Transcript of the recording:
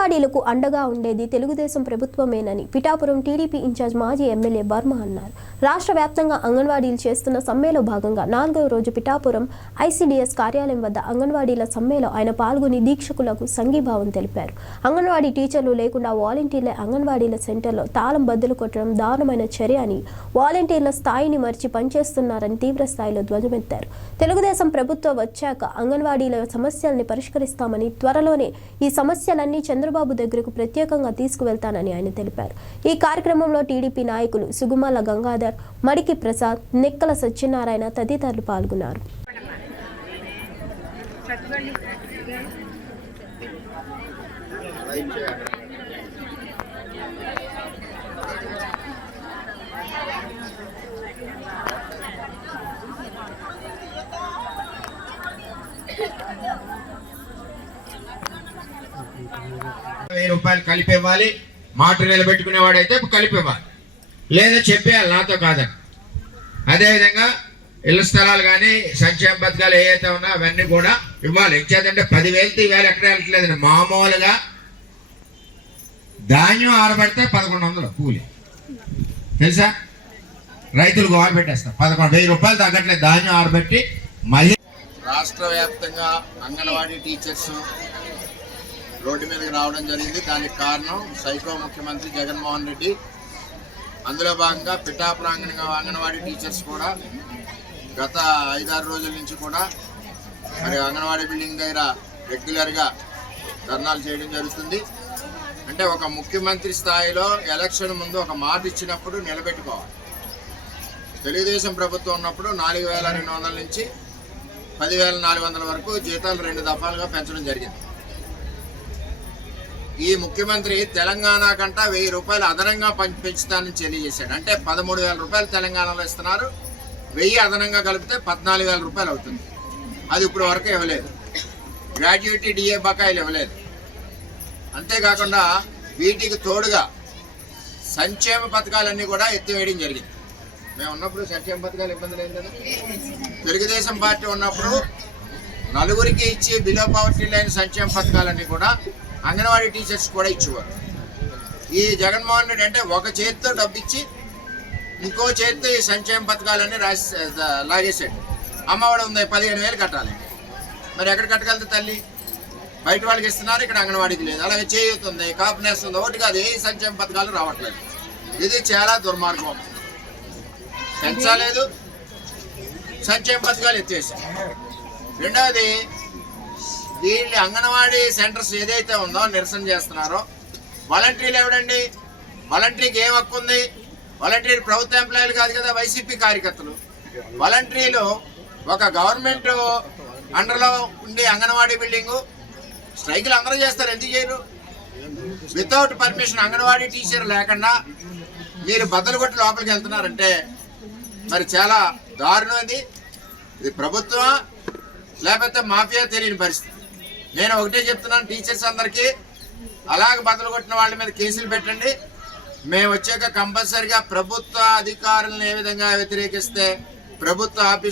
అంగన్వాడీలకు అండగా ఉండేది తెలుగుదేశం ప్రభుత్వమేనని పిఠాపురం టీడీపీ ఇన్ఛార్జ్ మాజీ ఎమ్మెల్యే బర్మ అన్నారు. రాష్ట్ర వ్యాప్తంగా అంగన్వాడీలు చేస్తున్న సమ్మెలో భాగంగా నాలుగవ రోజు పిఠాపురం ఐసీడీఎస్ కార్యాలయం వద్ద అంగన్వాడీల సమ్మెలో ఆయన పాల్గొని దీక్షకులకు సంఘీభావం తెలిపారు. అంగన్వాడీ టీచర్లు లేకుండా వాలంటీర్లే అంగన్వాడీల సెంటర్లో తాళం బద్దలు కొట్టడం దారుణమైన చర్య అని వాలంటీర్ల స్థాయిని మరిచి పనిచేస్తున్నారని తీవ్ర స్థాయిలో ధ్వజమెత్తారు. తెలుగుదేశం ప్రభుత్వం వచ్చాక అంగన్వాడీల సమస్యల్ని పరిష్కరిస్తామని త్వరలోనే ఈ సమస్యలన్నీ చంద్రబాబు దగ్గరకు ప్రత్యేకంగా తీసుకువెళ్తానని ఆయన తెలిపారు. ఈ కార్యక్రమంలో టీడీపీ నాయకులు సుగుమాల గంగాధర్ మడికి ప్రసాద్ నిక్కల సత్యనారాయణ తదితరులు పాల్గొన్నారు. వెయ్యి రూపాయలు కలిపి ఇవ్వాలి మాట నిలబెట్టుకునేవాడైతే కలిపి ఇవ్వాలి లేదా చెప్పేయాలి నాతో కాదని. అదేవిధంగా ఇళ్ళ స్థలాలు కానీ సంక్షేమ పథకాలు ఏవైతే ఉన్నా అవన్నీ కూడా ఇవ్వాలి. ఇచ్చేదంటే పదివేలతో ఈవేళ ఎక్కడ వెళ్ళట్లేదండి మామూలుగా ధాన్యం ఆరబెడితే పదకొండు వందలు కూలి. తెలుసా? రైతులు గోవా పెట్టేస్తారు. పదకొండు వెయ్యి రూపాయలు తగ్గట్లేదు ధాన్యం ఆరబెట్టి మళ్ళీ రాష్ట్ర వ్యాప్తంగా అంగన్వాడీ టీచర్స్ రోడ్డు మీదకి రావడం జరిగింది. దానికి కారణం సైకో ముఖ్యమంత్రి జగన్మోహన్ రెడ్డి. అందులో భాగంగా పిఠాపురం అంగన అంగన్వాడీ టీచర్స్ కూడా గత ఐదారు రోజుల నుంచి కూడా మరి అంగన్వాడీ బిల్డింగ్ దగ్గర రెగ్యులర్గా ధర్నాలు చేయడం జరుగుతుంది. అంటే ఒక ముఖ్యమంత్రి స్థాయిలో ఎలక్షన్ ముందు ఒక మాట ఇచ్చినప్పుడు నిలబెట్టుకోవాలి. తెలుగుదేశం ప్రభుత్వం ఉన్నప్పుడు నాలుగు వేల రెండు వందల నుంచి పదివేల నాలుగు వందల వరకు జీతాలు రెండు దఫాలుగా పెంచడం జరిగింది. ఈ ముఖ్యమంత్రి తెలంగాణ కంట వెయ్యి రూపాయలు అదనంగా పం- పెంచుతానని తెలియజేశాడు. అంటే పదమూడు వేల రూపాయలు తెలంగాణలో ఇస్తున్నారు. వెయ్యి అదనంగా కలిపితే పద్నాలుగు వేల రూపాయలు అవుతుంది. అది ఇప్పుడు వరకు ఇవ్వలేదు. గ్రాడ్యుయేటీ డిఏ బకాయిలు ఇవ్వలేదు. అంతేకాకుండా వీటికి తోడుగా సంక్షేమ పథకాలన్నీ కూడా ఎత్తివేయడం జరిగింది. మేము ఉన్నప్పుడు సంక్షేమ పథకాలు ఇబ్బంది లేదు. కదా తెలుగుదేశం పార్టీ ఉన్నప్పుడు నలుగురికి ఇచ్చి బిలో పవర్టీ లైన్ సంక్షేమ పథకాలన్నీ కూడా అంగన్వాడీ టీచర్స్ కూడా ఇచ్చేవారు. ఈ జగన్మోహన్ రెడ్డి అంటే ఒక చేతితో డబ్బు ఇచ్చి ఇంకో చేతితో ఈ సంక్షేమ పథకాలన్నీ రాసి లాగేశాడు. అమ్మఒడి ఉంది పదిహేను వేలు కట్టాలి. మరి ఎక్కడ కట్టగలదు తల్లి? బయట వాళ్ళకి ఇస్తున్నారు ఇక్కడ అంగన్వాడీకి లేదు. అలాగే చేయుతుంది కాపు నేస్తుంది. ఒకటి కాదు ఏ సంక్షేమ పథకాలు రావట్లేదు. ఇది చాలా దుర్మార్గం. పెంచాలేదు. సంక్షేమ పథకాలు ఎత్తేసాం రెండవది వీళ్ళు అంగన్వాడీ సెంటర్స్ ఏదైతే ఉందో నిరసన చేస్తున్నారో వాలంటీర్లు ఎవడండి వాలంటీర్కి ఏం హక్కు ఉంది? వాలంటీర్ ప్రభుత్వ ఎంప్లాయీలు కాదు కదా వైసీపీ కార్యకర్తలు. వాలంటీర్లు ఒక గవర్నమెంట్ అండర్లో ఉండే అంగన్వాడీ బిల్డింగు స్ట్రైకులు అందరూ చేస్తారు ఎందుకు చేయరు? వితౌట్ పర్మిషన్ అంగన్వాడీ టీచర్ లేకుండా మీరు బద్దలు కొట్టి లోపలికి వెళ్తున్నారంటే మరి చాలా దారుణం ఇది ఇది ప్రభుత్వం లేకపోతే మాఫియా తెలియని పరిస్థితి. నేను ఒకటే చెప్తున్నాను టీచర్స్ అందరికీ. అలాగ బదులు కొట్టిన వాళ్ళ మీద కేసులు పెట్టండి. మేము వచ్చాక కంపల్సరిగా ప్రభుత్వ అధికారులను ఏ విధంగా వ్యతిరేకిస్తే ప్రభుత్వ ఆఫీస్